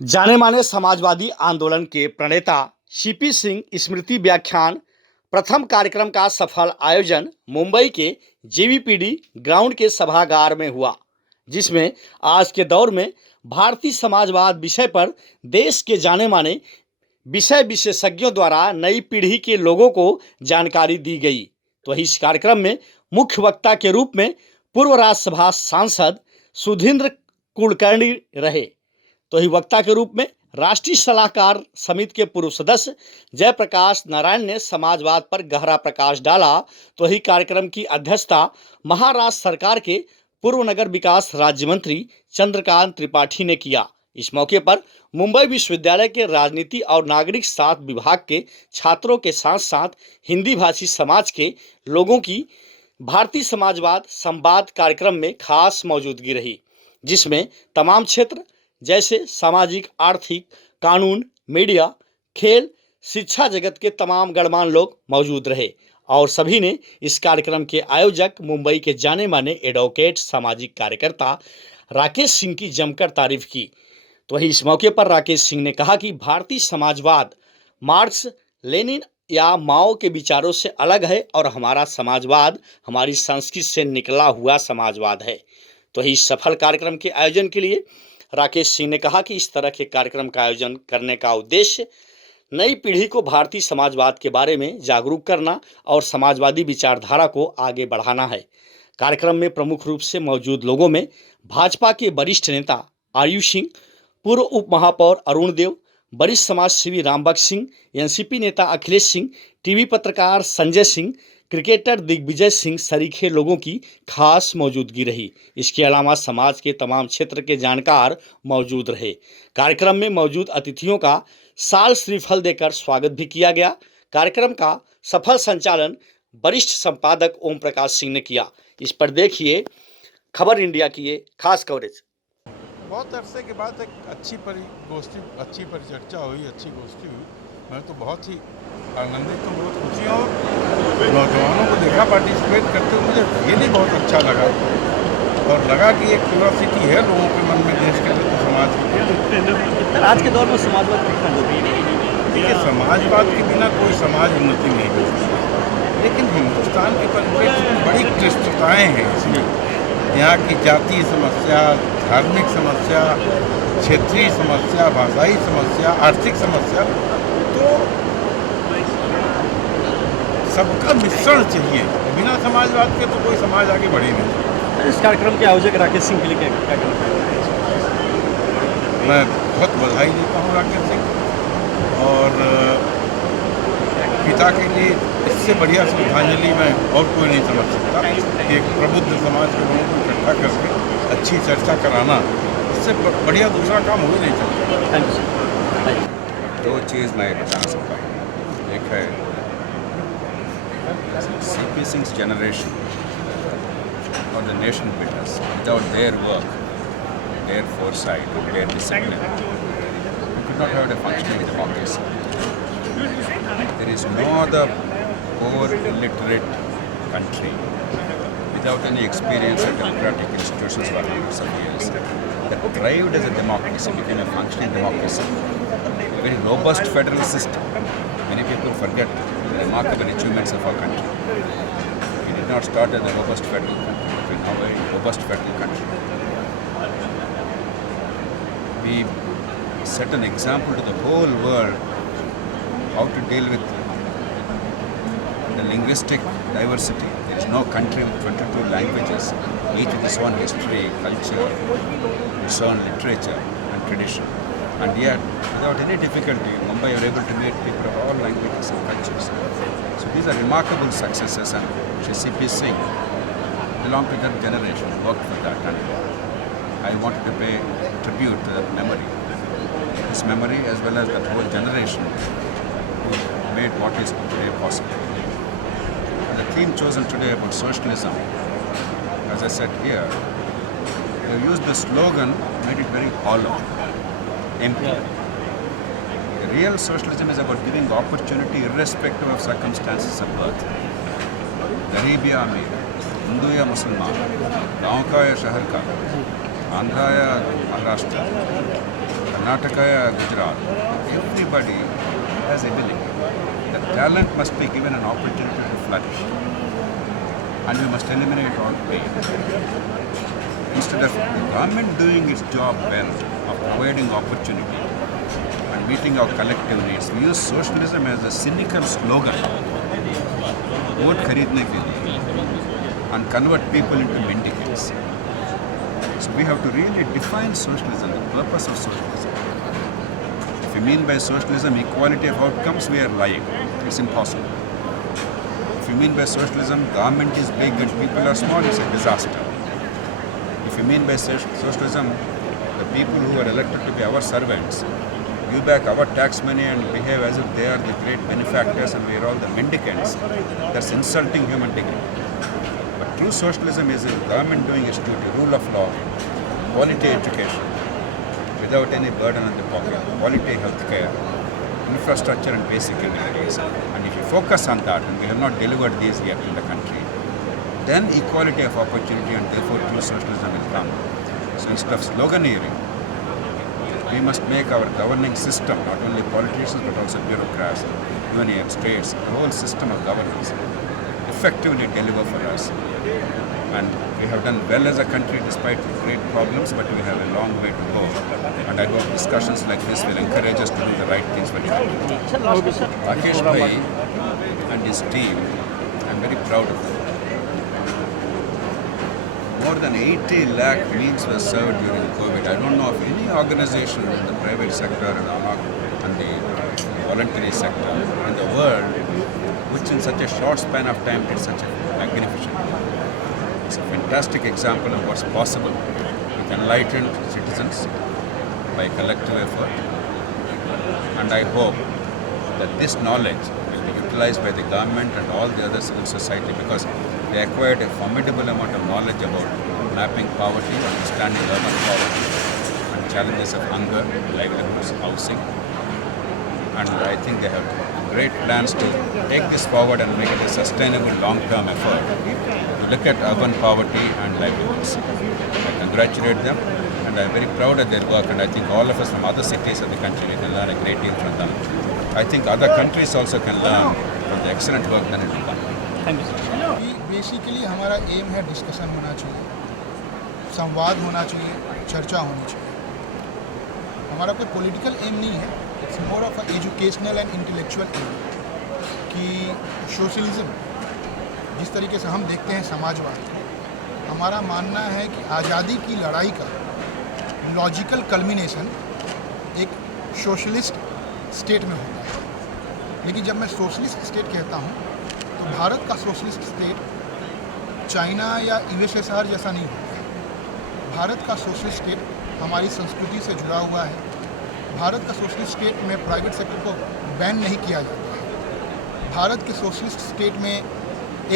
जाने माने समाजवादी आंदोलन के प्रणेता सीपी सिंह स्मृति व्याख्यान प्रथम कार्यक्रम का सफल आयोजन मुंबई के जेवीपीडी ग्राउंड के सभागार में हुआ, जिसमें आज के दौर में भारतीय समाजवाद विषय पर देश के जाने माने विषय विशेषज्ञों द्वारा नई पीढ़ी के लोगों को जानकारी दी गई। तो इस कार्यक्रम में मुख्य वक्ता के रूप में पूर्व राज्यसभा सांसद सुधींद्र कुलकर्णी रहे। तो ही वक्ता के रूप में राष्ट्रीय सलाहकार समिति के पूर्व सदस्य जयप्रकाश नारायण ने समाजवाद पर गहरा प्रकाश डाला। तो ही कार्यक्रम की अध्यक्षता महाराष्ट्र सरकार के पूर्व नगर विकास राज्य मंत्री चंद्रकांत त्रिपाठी ने किया। इस मौके पर मुंबई विश्वविद्यालय के राजनीति और नागरिक शास्त्र विभाग के छात्रों के साथ साथ हिंदी भाषी समाज के लोगों की भारतीय समाजवाद संवाद कार्यक्रम में खास मौजूदगी रही, जिसमें तमाम क्षेत्र जैसे सामाजिक, आर्थिक, कानून, मीडिया, खेल, शिक्षा जगत के तमाम गणमान्य लोग मौजूद रहे और सभी ने इस कार्यक्रम के आयोजक मुंबई के जाने माने एडवोकेट सामाजिक कार्यकर्ता राकेश सिंह की जमकर तारीफ की। तो वही इस मौके पर राकेश सिंह ने कहा कि भारतीय समाजवाद मार्क्स, लेनिन या माओ के विचारों से अलग है और हमारा समाजवाद हमारी संस्कृति से निकला हुआ समाजवाद है। तो इस सफल कार्यक्रम के आयोजन के लिए राकेश सिंह ने कहा कि इस तरह के कार्यक्रम का आयोजन करने का उद्देश्य नई पीढ़ी को भारतीय समाजवाद के बारे में जागरूक करना और समाजवादी विचारधारा को आगे बढ़ाना है। कार्यक्रम में प्रमुख रूप से मौजूद लोगों में भाजपा के वरिष्ठ नेता आयुष सिंह, पूर्व उप महापौर अरुण देव, वरिष्ठ समाज सेवी रामबख्श सिंह, एनसीपी नेता अखिलेश सिंह, टीवी पत्रकार संजय सिंह, क्रिकेटर दिग्विजय सिंह सरीखे लोगों की खास मौजूदगी रही। इसके अलावा समाज के तमाम क्षेत्र के जानकार मौजूद रहे। कार्यक्रम में मौजूद अतिथियों का साल श्रीफल देकर स्वागत भी किया गया। कार्यक्रम का सफल संचालन वरिष्ठ संपादक ओम प्रकाश सिंह ने किया। इस पर देखिए खबर इंडिया की ये खास कवरेज। बहुत अरसे के बाद एक अच्छी परिचर्चा हुई, अच्छी गोष्ठी हुई। मैं तो बहुत ही आनंदित हूँ, बहुत खुशी हूँ। नौजवानों को देखा पार्टिसिपेट करते हुए, मुझे रियली बहुत अच्छा लगा और लगा कि एक क्यूरियोसिटी है लोगों के मन में देश के लिए, समाज के लिए। आज के दौर में समाजवाद कितना जरूरी है? देखिए, समाजवाद के बिना कोई समाज उन्नति नहीं हो सकती, लेकिन हिंदुस्तान के परिप्रेक्ष्य में बड़ी क्लिष्टताएँ हैं इसमें। यहाँ की जातीय समस्या, धार्मिक समस्या, क्षेत्रीय समस्या, भाषाई समस्या, आर्थिक समस्या, तो सबका मिश्रण चाहिए। बिना समाजवाद के तो कोई समाज आगे बढ़े नहीं। इस कार्यक्रम के आयोजक राकेश सिंह के लिए क्या कहना चाहिए? मैं बहुत बधाई देता हूँ राकेश सिंह, और पिता के लिए इससे बढ़िया श्रद्धांजलि मैं और कोई नहीं समझ सकता कि एक प्रबुद्ध समाज के लोगों को इकट्ठा करके अच्छी चर्चा कराना, इससे बढ़िया दूसरा काम हो ही नहीं सकता। दो चीज़ मैं बताना सकता हूँ। एक है सीपी सिंह जनरेशन और the nation builders, without their work, their foresight, their discipline, we could not have a functioning democracy. There is no other poor, illiterate country without any experience of democratic institutions for hundreds of years that thrived as a democracy, became a functioning democracy, a very robust federal system. Many people forget the remarkable achievements of our country. We did not start as a robust federal country, but we are now a robust federal country. We set an example to the whole world how to deal with the linguistic diversity. There is no country with 22 languages, each with its own history, culture, its own literature and tradition. And yet, without any difficulty, Mumbai are able to meet people of all languages and cultures. So these are remarkable successes, and CP Singh belonged to that generation, worked for that, and I wanted to pay tribute to that memory. This memory, as well as that whole generation who made what is today possible. And the theme chosen today about socialism, as I said here, they have used the slogan, made it very hollow, empty. The real socialism is about giving opportunity irrespective of circumstances of birth. गरीब या अमीर, हिंदू या मुसलमान, गाँव का या शहर का, आंध्रा या Maharashtra, Karnataka, Gujarat, everybody has ability. The talent must be given an opportunity to flourish, and we must eliminate all pain. Instead of the government doing its job well of providing opportunity and meeting our collective needs, we use socialism as a cynical slogan. Vote खरीदने के लिए, and convert people into mendicants. So we have to really define socialism, the purpose of socialism. If we mean by socialism equality of outcomes, we are lying. It's impossible. If you mean by socialism government is big and people are small, it's a disaster. If you mean by socialism the people who are elected to be our servants give back our tax money and behave as if they are the great benefactors and we are all the mendicants, that's insulting human dignity. But true socialism is the government doing its duty, rule of law, quality education, without any burden on the pocket, quality healthcare, infrastructure and basic amenities. And if you focus on that, and we have not delivered these yet in the country, then equality of opportunity and therefore true socialism will come. So instead of sloganeering, we must make our governing system, not only politicians but also bureaucrats, union, states, the whole system of governance, effectively deliver for us. And we have done well as a country despite great problems, but we have a long way to go. And I hope discussions like this will encourage us to do the right things for the country. Rakesh Bhai and his team, I'm very proud of them. More than 80 lakh meals were served during COVID. I don't know of any organization in the private sector and the voluntary sector in the world which in such a short span of time did such a magnificent job. It's a fantastic example of what's possible with enlightened citizens by collective effort. And I hope that this knowledge will be utilized by the government and all the other civil society because they acquired a formidable amount of knowledge about mapping poverty, understanding urban poverty and challenges of hunger, livelihoods, housing. And I think they have great plans to take this forward and make it a sustainable long-term effort to look at urban poverty and livelihoods. I congratulate them and I'm very proud of their work and I think all of us from other cities of the country we can learn a great deal from them. I think other countries also can learn from the excellent work done in the country. Thank you sir. Basically हमारा M है discussion होना चाहिए, संवाद होना चाहिए, चर्चा होनी चाहिए। हमारा कोई पॉलिटिकल एम नहीं है, it's more of educational and intellectual aim कि सोशलिज्म जिस तरीके से हम देखते हैं समाजवाद, हमारा मानना है कि आज़ादी की लड़ाई का लॉजिकल कल्मिनेशन एक सोशलिस्ट स्टेट में होता है। लेकिन जब मैं सोशलिस्ट स्टेट कहता हूँ तो भारत का सोशलिस्ट स्टेट चाइना या यूएसएसआर जैसा नहीं होता। भारत का सोशलिस्ट स्टेट हमारी संस्कृति से जुड़ा हुआ है। भारत का सोशलिस्ट स्टेट में प्राइवेट सेक्टर को बैन नहीं किया जाता है। भारत के सोशलिस्ट स्टेट में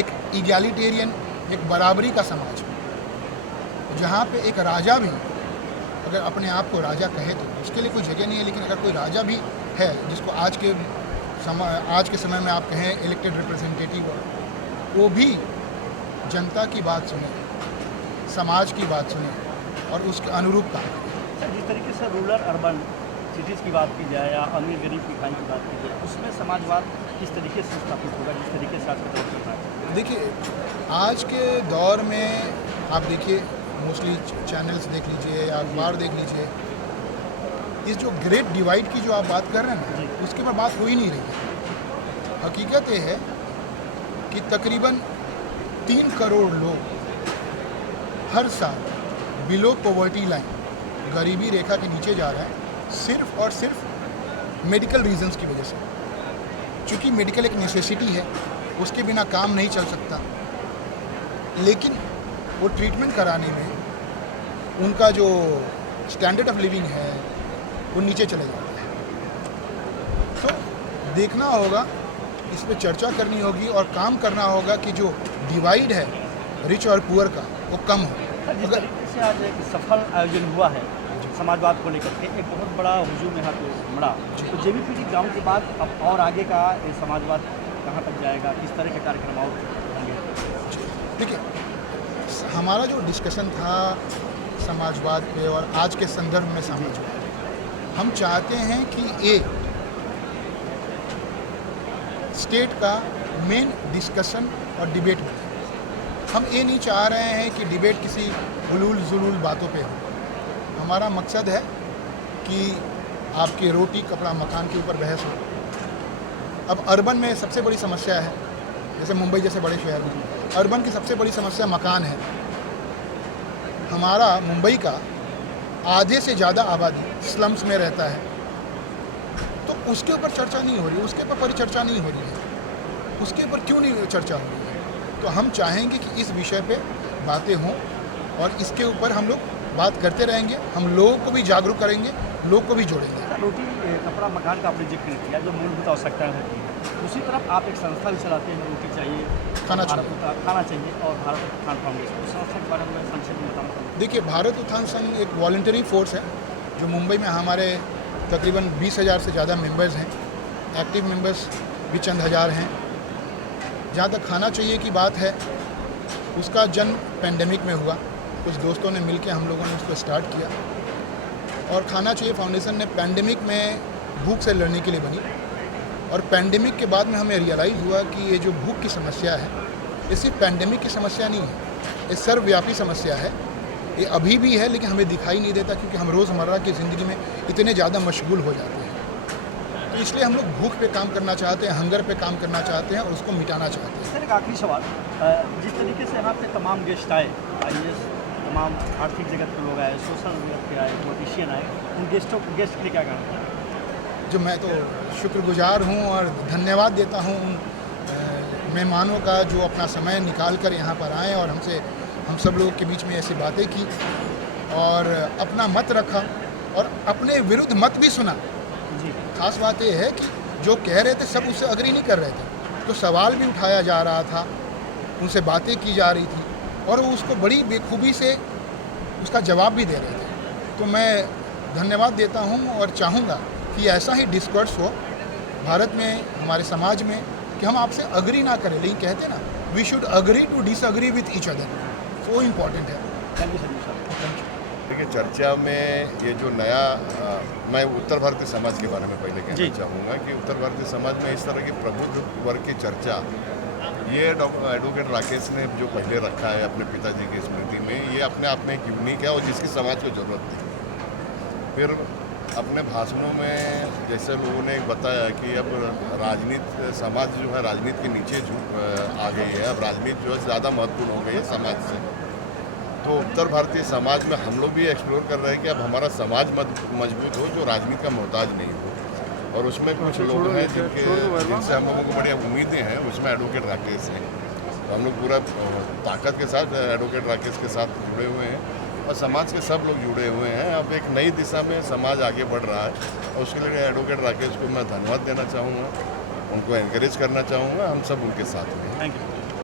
एक इगैलिटेरियन, एक बराबरी का समाज है जहाँ पे एक राजा भी अगर अपने आप को राजा कहे तो उसके लिए कोई जगह नहीं है, लेकिन अगर कोई राजा भी है जिसको आज के समय में आप कहें इलेक्टेड रिप्रेजेंटेटिव, वो भी जनता की बात सुने, समाज की बात सुने और उसके अनुरूप काम करें। सर, जिस तरीके से रूरल अर्बन सिटीज़ की बात की जाए या अमीर गरीब की खाई की बात की जाए, उसमें समाजवाद किस तरीके से स्थापित होगा, जिस तरीके से आपको तौर करना है? देखिए, आज के दौर में आप देखिए, मोस्टली चैनल्स देख लीजिए या अखबार देख लीजिए, इस जो ग्रेट डिवाइड की जो आप बात कर रहे हैं ना, उसके पर बात हो ही नहीं रही है। हकीकत ये है कि तकरीबन 3 करोड़ लोग हर साल बिलो पॉवर्टी लाइन, गरीबी रेखा के नीचे जा रहा है, सिर्फ और सिर्फ मेडिकल रीजंस की वजह से। चूँकि मेडिकल एक नेसेसिटी है, उसके बिना काम नहीं चल सकता, लेकिन वो ट्रीटमेंट कराने में उनका जो स्टैंडर्ड ऑफ लिविंग है वो नीचे चले जाता है। तो देखना होगा, इस पर चर्चा करनी होगी और काम करना होगा कि जो डिवाइड है रिच और पुअर का वो कम हो। जिस तरीके से आज एक सफल आयोजन हुआ है समाजवाद को लेकर के, एक बहुत बड़ा हुजूम यहाँ पे उमड़ा, तो जेवीपीडी ग्राउंड के बाद अब और आगे का ये समाजवाद कहाँ तक जाएगा, किस तरह के कार्यक्रम और होंगे? देखिए, हमारा जो डिस्कशन था समाजवाद पे और आज के संदर्भ में समाजवाद, हम चाहते हैं कि ये स्टेट का मेन डिस्कशन और डिबेट बने। हम ये नहीं चाह रहे हैं कि डिबेट किसी हुलूल जुलूल बातों पे हो। हमारा मकसद है कि आपकी रोटी कपड़ा मकान के ऊपर बहस हो। अब अर्बन में सबसे बड़ी समस्या है, जैसे मुंबई जैसे बड़े शहर में अर्बन की सबसे बड़ी समस्या मकान है। हमारा मुंबई का आधे से ज़्यादा आबादी स्लम्स में रहता है, तो उसके ऊपर चर्चा नहीं हो रही, उसके ऊपर परिचर्चा नहीं हो रही है। उसके ऊपर क्यों नहीं चर्चा हो रही है? तो हम चाहेंगे कि इस विषय पे बातें हों और इसके ऊपर हम लोग बात करते रहेंगे। हम लोगों को भी जागरूक करेंगे, लोग को भी जोड़ेंगे। रोटी कपड़ा मकान का आपने जिक्र किया, जो मूलभूत आवश्यकताएं होती हैं। दूसरी तरफ आप एक संस्था भी चलाते हैं, रोटी चाहिए, खाना खाना चाहिए, और भारत उत्थान फाउंडेशन, उस संस्था के बारे में संक्षेप में बताना। देखिए, भारत उत्थान संघ एक वॉलंटरी फोर्स है जो मुंबई में हमारे तकरीबन 20,000 से ज़्यादा मेंबर्स हैं। एक्टिव मेंबर्स भी चंद हज़ार हैं। जहाँ तक खाना चाहिए की बात है, उसका जन्म पेंडेमिक में हुआ। कुछ दोस्तों ने मिलकर हम लोगों ने उसको स्टार्ट किया, और खाना चाहिए फाउंडेशन ने पेंडेमिक में भूख से लड़ने के लिए बनी। और पेंडेमिक के बाद में हमें रियलाइज़ हुआ कि ये जो भूख की समस्या है, ये सिर्फ पेंडेमिक की समस्या नहीं है, ये सर्वव्यापी समस्या है। ये अभी भी है, लेकिन हमें दिखाई नहीं देता क्योंकि हम रोज़मर्रा की ज़िंदगी में इतने ज़्यादा मशगूल हो जाते हैं। तो इसलिए हम लोग भूख पे काम करना चाहते हैं, हंगर पे काम करना चाहते हैं और उसको मिटाना चाहते हैं। सर, एक आखिरी सवाल, जिस तरीके से यहाँ पे तमाम गेस्ट आए, IAS, तमाम आर्थिक जगत के लोग आए, सोशल जगत के आए, पॉलिटिशियन आए, उन गेस्ट के लिए क्या कहना है? जो मैं तो शुक्रगुजार हूँ और धन्यवाद देता हूँ उन मेहमानों का जो अपना समय निकाल कर यहाँ पर आए और हम सब लोगों के बीच में ऐसी बातें की और अपना मत रखा और अपने विरुद्ध मत भी सुना। जी, खास बात यह है कि जो कह रहे थे सब उससे अग्री नहीं कर रहे थे, तो सवाल भी उठाया जा रहा था, उनसे बातें की जा रही थी और वो उसको बड़ी बेखूबी से उसका जवाब भी दे रहे थे। तो मैं धन्यवाद देता हूँ और चाहूँगा कि ऐसा ही डिस्कोर्स हो भारत में, हमारे समाज में, कि हम आपसे अग्री ना करें, लेकिन कहते हैं ना, we should agree to disagree with each other. वो इम्पॉर्टेंट है। Thank you sir. देखिए, चर्चा में ये जो नया मैं उत्तर भारतीय समाज के बारे में पहले कहना चाहूँगा कि उत्तर भारतीय समाज में इस तरह की प्रबुद्ध वर्ग की चर्चा, ये एडवोकेट राकेश ने जो पहले रखा है अपने पिताजी की स्मृति में, ये अपने आप में एक यूनिक है और जिसकी समाज को ज़रूरत थी। फिर अपने भाषणों में जैसे लोगों ने बताया कि अब राजनीति, समाज जो है राजनीति के नीचे आ गई है, अब राजनीति जो है ज़्यादा महत्वपूर्ण हो गई है समाज से। तो उत्तर भारतीय समाज में हम लोग भी एक्सप्लोर कर रहे हैं कि अब हमारा समाज मजबूत हो जो राजनीति का मोहताज नहीं हो, और उसमें कुछ लोग हैं जिनसे हम लोगों को बड़ी उम्मीदें हैं, उसमें एडवोकेट राकेश हैं। तो हम लोग पूरा ताकत के साथ एडवोकेट राकेश के साथ जुड़े हुए हैं और समाज के सब लोग जुड़े हुए हैं। अब एक नई दिशा में समाज आगे बढ़ रहा है और उसके लिए एडवोकेट राकेश को मैं धन्यवाद देना चाहूँगा, उनको एनकरेज करना चाहूँगा। हम सब उनके साथ हैं। Thank you.